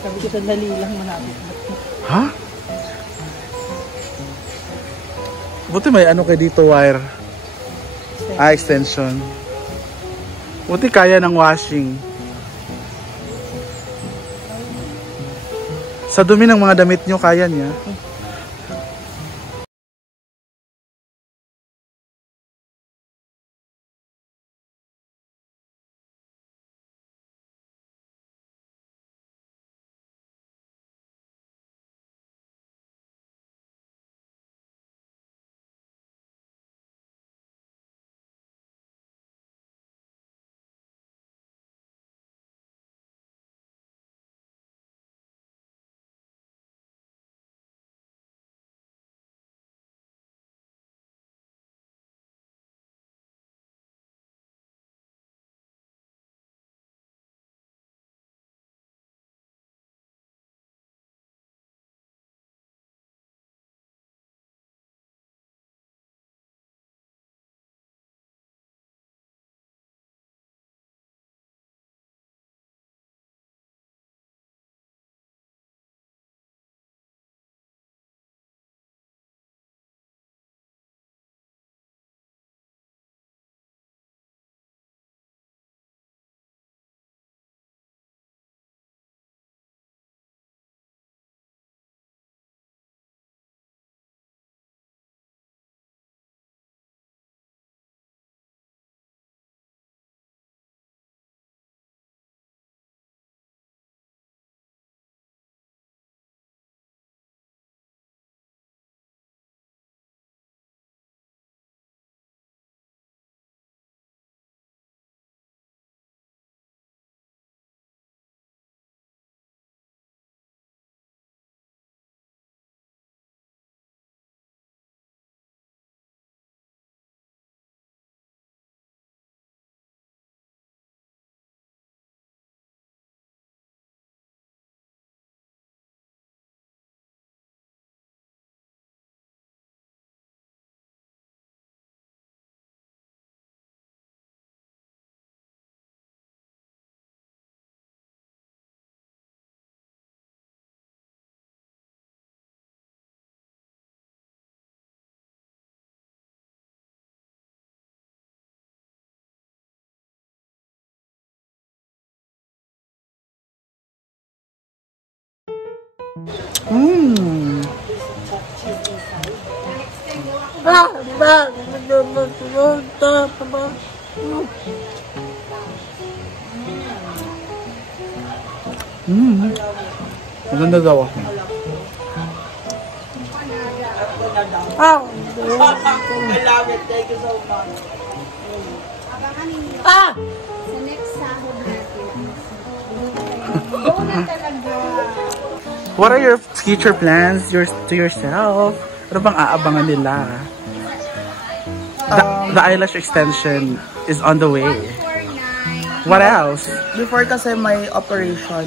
Sabi ko sandali lang manapit. Ha? Buti may ano kay dito wire. Extension. Buti kaya ng washing. Sa dumi ng mga damit nyo, kaya niya. Maganda daw ako. I love it. Thank you so much. Sa next sahod natin. What are your future plans to yourself? Ano bang aabangan nila? The eyelash extension is on the way. What else? Before kasi may operation,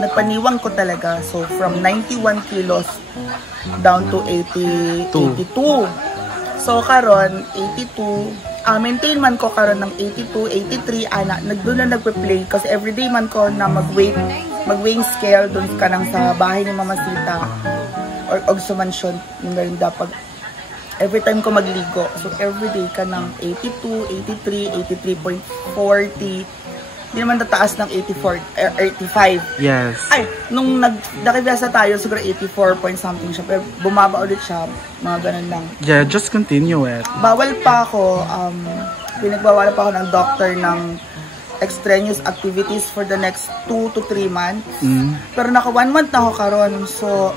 nagpaniwang ko talaga. So, from 91 kilos down to 82. So, karon 82. Maintain man ko karon ng 82, 83. Doon na nagpe-play. Kasi everyday man ko na mag-weighing scale doon ka nang sa bahay ni Mama Sita. Or sa mansion. Yung garinda pag every time ko magligo. So, everyday ka ng 82, 83, 83.40. Hindi naman tataas ng 84, 85. Yes. Ay, nung nakibiyasa tayo, siguro 84 point something siya. Pero bumaba ulit siya, mga ganun lang. Yeah, just continue it. Bawal pa ako, pinagbawala pa ako ng doctor ng extraneous activities for the next 2 to 3 months. Pero naka 1 month na ako karon. So,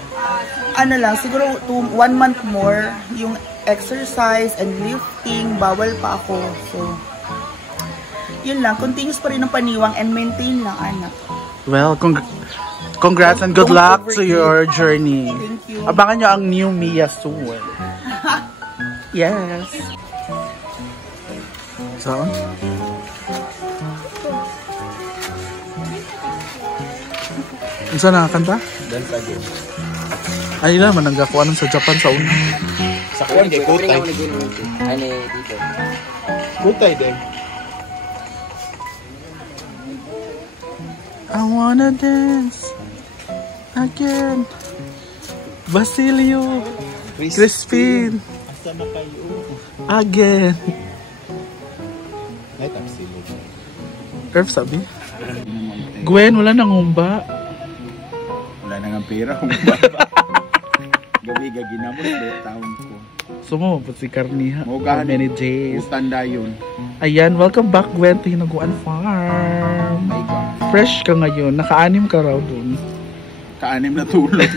siguro 1 month more, yung exercise and lifting, bawal pa ako. So, yun lang, continuous pa rin ang paniwang and maintain lang, anak. Well, congrats and good luck to your journey. Thank you. Abangan nyo ang new Mia soon. Yes. So? Isa na kanta? Dance again. Ay lang, mananggakuan sa Japan sa una. Sa kuwan kay Kutay. Ano dito? Kutay din. I wanna dance again. Basilio. Crispin. Asa na kayo? Again. Ay, tapsilo. Irv sabi? Gwen, wala nang humba. Wala na nga pera. Gabi gaginamot ba taon ko. Sumabot si Carniha. Mo How many days? Tanda yun. Ayan, welcome back Gwen to Hinaguan Farm. My God. Fresh ka ngayon. Naka-anim ka raw dun. Kaanim na tulog.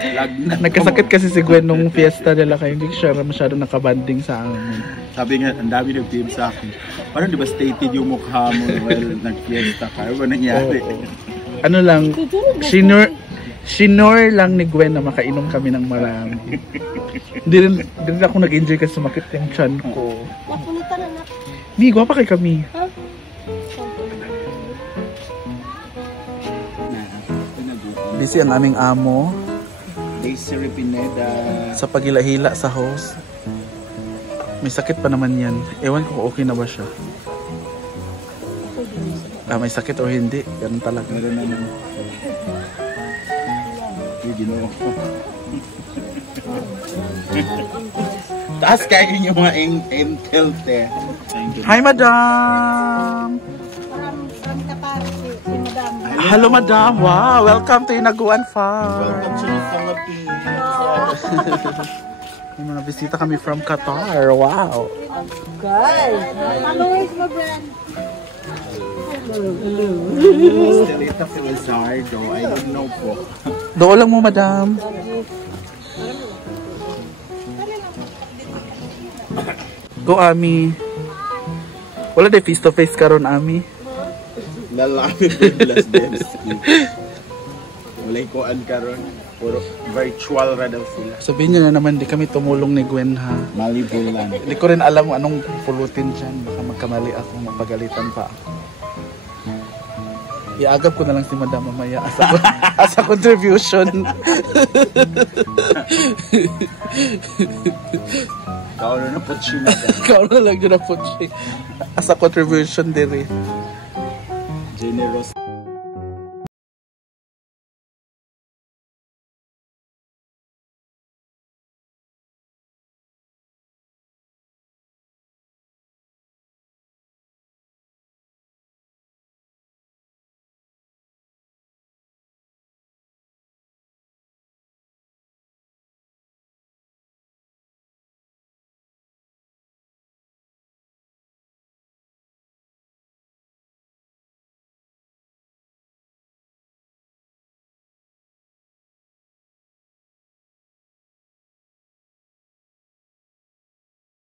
Lagnat. Nagkasakit kasi si Gwen nung fiesta nila kayo. Hindi siya masyado nakabanding sa amin. Sabi nga, ang dami nag-team sa akin. Parang devastated yung mukha mo while nag-fiesta ka. Ano ba nangyari? Ano lang, shinor lang ni Gwen na makainom kami ng marami. Hindi rin ako nag-enjoy kasi sumakit yung chan ko. Napunutan na na. Mi, gwapa kay kami. Busy ang aming amo Desiree Pineda. sa paghila-hila sa host. May sakit pa naman yan. Ewan ko okay na ba siya. May sakit o hindi. Ganun talaga. Meron naman. Yung ginoo ko. Taas kayo yung mga intel te. Thank you. Hi, madam! From Qatar, si Madam. Hello, madam! Wow! Welcome to Hinaguan Farm! Welcome to the Philippines. May mga bisita kami from Qatar. Wow! Followers mo, brand. Estelita Felizardo. I don't know po. Doon lang mo, madam. Go, Ami. Wala de face to face karon, Ami. Lalaki po last dance. Walay koan karon. Puro virtual ra daw sila. Sabihin niyo na naman, di kami tumulong ni Gwen, ha? Malibulan. Hindi ko rin alam anong pulutin dyan. Baka magkamali ako, mapagalitan pa ako. Iagap ko na lang si madam mamaya as a contribution. Kao na po siya. Ikaw na lang yun na po siya. As a contribution din eh. Generous.